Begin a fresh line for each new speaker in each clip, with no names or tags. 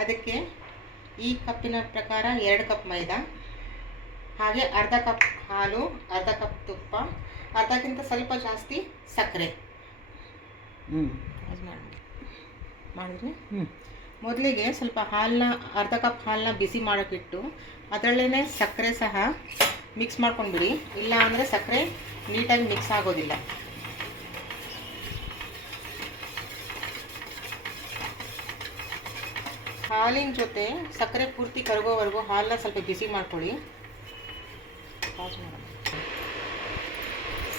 ಅದಕ್ಕೆ ಈ ಕಪ್ಪಿನ ಪ್ರಕಾರ ಎರಡು ಕಪ್ ಮೈದಾ ಹಾಗೆ ಅರ್ಧ ಕಪ್ ಹಾಲು ಅರ್ಧ ಕಪ್ ತುಪ್ಪ ಅರ್ಧಕ್ಕಿಂತ ಸ್ವಲ್ಪ ಜಾಸ್ತಿ ಸಕ್ಕರೆ. ಮಾಡಿದ್ರೆ? ಮೊದಲಿಗೆ ಸ್ವಲ್ಪ ಹಾಲನ್ನ ಅರ್ಧ ಕಪ್ ಹಾಲನ್ನ ಬಿಸಿ ಮಾಡೋಕ್ಕಿಟ್ಟು ಅದರಲ್ಲೇ ಸಕ್ಕರೆ ಸಹ ಮಿಕ್ಸ್ ಮಾಡ್ಕೊಂಡ್ಬಿಡಿ. ಇಲ್ಲ ಅಂದರೆ ಸಕ್ಕರೆ ನೀಟಾಗಿ ಮಿಕ್ಸ್ ಆಗೋದಿಲ್ಲ. ಹಾಲಿನ ಜೊತೆ ಸಕ್ಕರೆ ಪೂರ್ತಿ ಕರಗೋವರೆಗೂ ಹಾಲನ್ನ ಸ್ವಲ್ಪ ಬಿಸಿ ಮಾಡ್ಕೊಳ್ಳಿ.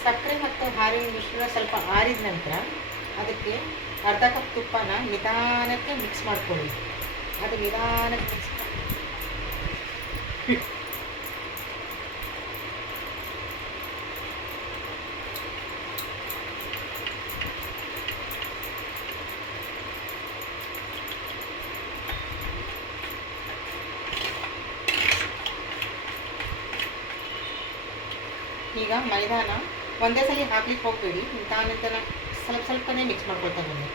ಸಕ್ಕರೆ ಮತ್ತು ಹಾಲಿನ ಮಿಶ್ರಣ ಸ್ವಲ್ಪ ಆರಿದ ನಂತರ ಅದಕ್ಕೆ ಅರ್ಧ ಕಪ್ ತುಪ್ಪನ ನಿಧಾನಕ್ಕೆ ಮಿಕ್ಸ್ ಮಾಡ್ಕೊಳ್ಳಿ ಅದು ನಿಧಾನಕ್ಕೆ ಮಿಕ್ಸ್ ಈಗ ಮೈದಾನ ಒಂದೇ ಸಲ ಹಾಕ್ಲಿಕ್ಕೆ ಹೋಗಬೇಡಿ. ನಿಧಾನ ಸ್ವಲ್ಪ ಸ್ವಲ್ಪನೇ ಮಿಕ್ಸ್ ಮಾಡ್ಕೊಳ್ತಾ ಬನ್ನಿ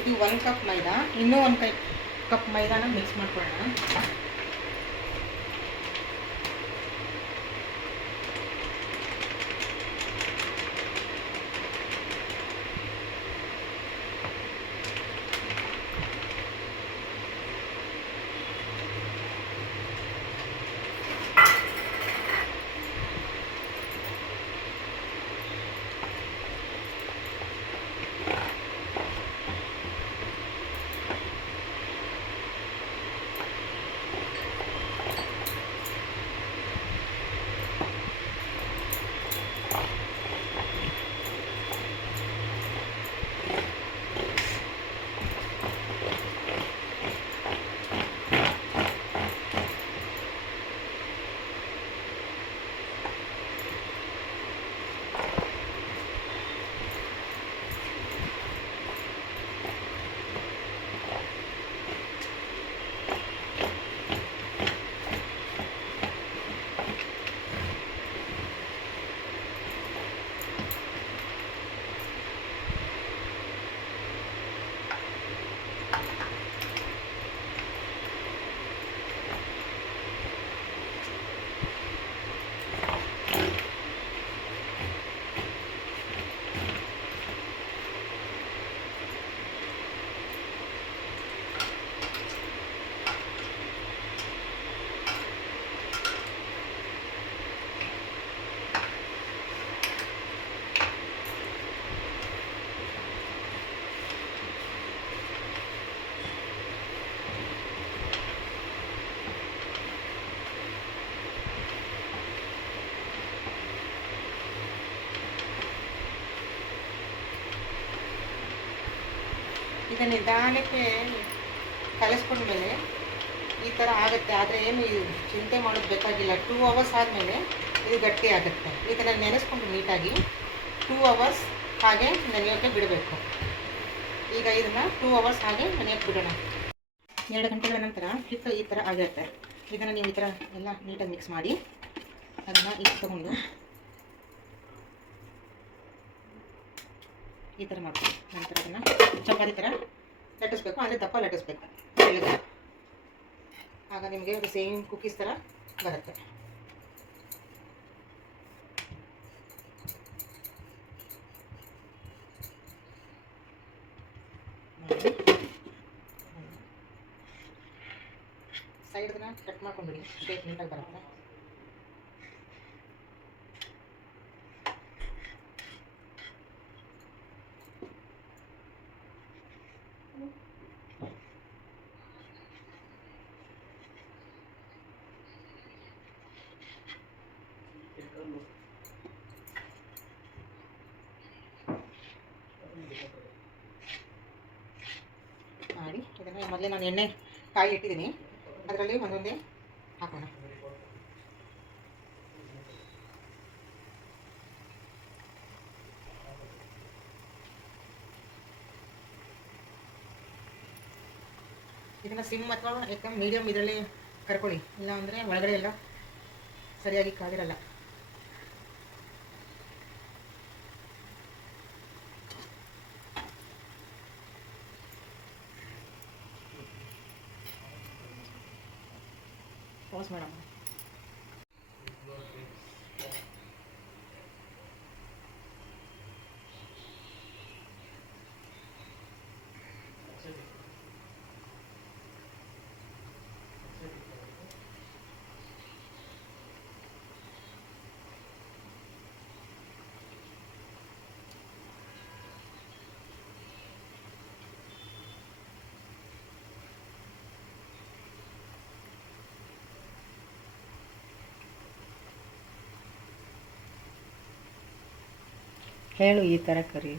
ಇದು ಒಂದು ಕಪ್ ಮೈದಾ ಇನ್ನೂ ಒಂದು ಕೈ ಕಪ್ ಮೈದಾನ ಮಿಕ್ಸ್ ಮಾಡ್ಕೊಳ್ಳೋಣ. ಈಗ ನಿಧಾನಕ್ಕೆ ಕಲಿಸ್ಕೊಂಡ್ಮೇಲೆ ಈ ಥರ ಆಗುತ್ತೆ. ಆದರೆ ಏನು ಚಿಂತೆ ಮಾಡೋದು ಬೇಕಾಗಿಲ್ಲ. ಟೂ ಅವರ್ಸ್ ಆದಮೇಲೆ ಇದು ಗಟ್ಟಿ ಆಗುತ್ತೆ. ಈ ಥರ ನೆನೆಸ್ಕೊಂಡು ನೀಟಾಗಿ ಟೂ ಅವರ್ಸ್ ಹಾಗೆ ನೆನೆಯೋಕ್ಕೆ ಬಿಡಬೇಕು. ಈಗ ಇದನ್ನು ಟೂ ಅವರ್ಸ್ ಹಾಗೆ ನೆನೆಯೋಕ್ಕೆ ಬಿಡೋಣ. ಎರಡು ಗಂಟೆಗಳ ನಂತರ ಹಿಟ್ಟು ಈ ಥರ ಆಗಿರುತ್ತೆ ಇದನ್ನು ನೀವು ಈ ಥರ ಎಲ್ಲ ನೀಟಾಗಿ ಮಿಕ್ಸ್ ಮಾಡಿ. ಅದನ್ನು ಈಗ ತಗೊಂಡು ಈ ಥರ ಮಾಡ್ತೀವಿ ನಂತರ ಅದನ್ನು ಚಪಾತಿ ಥರ ಲಟ್ಟಿಸ್ಬೇಕು. ಅಂದರೆ ದಪ್ಪ ಲಟ್ಟಿಸ್ಬೇಕು. ಆಗ ನಿಮಗೆ ಅದು ಸೇಮ್ ಕುಕ್ಕೀಸ್ ಥರ ಬರುತ್ತೆ. ಸೈಡ್ನ ಕಟ್ ಮಾಡ್ಕೊಂಡ್ಬಿಡಿ. ಶೇಪ್ ನೀಟಾಗಿ ಬರುತ್ತೆ. ಮಾಡಿ. ಇದನ್ನು ಮೊದಲೇ ನಾನು ಎಣ್ಣೆ ಕಾಯಿ ಇಟ್ಟಿದ್ದೀನಿ. ಅದರಲ್ಲಿ ಒಂದೊಂದೇ ಹಾಕೋಣ. ಇದನ್ನು ಸಿಮ್ ಅಥವಾ ಏಕದಮ್ ಮೀಡಿಯಮ್ ಇದರಲ್ಲಿ ಕರ್ಕೊಳ್ಳಿ. ಇಲ್ಲ ಅಂದರೆ ಒಳಗಡೆ ಎಲ್ಲ ಸರಿಯಾಗಿ ಕಾದಿರಲ್ಲ. ಪಾಸ್ ಮೇಡಮ್
ಹೇಳು ಈ ಥರ ಕರಿ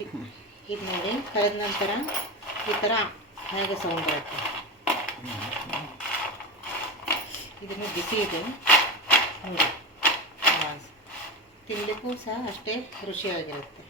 ಇದು ನೋಡಿ ಕಳೆದ ನಂತರ ಈ ಥರ ಹೇಗೆ ಸೌಂಡ್ ಬರುತ್ತೆ ಇದನ್ನು ಬಿಸಿ ಇದೆ. ನೋಡಿ. ತಿನ್ನಲಿಕ್ಕೂ ಸಹ ಅಷ್ಟೇ ರುಚಿಯಾಗಿರುತ್ತೆ.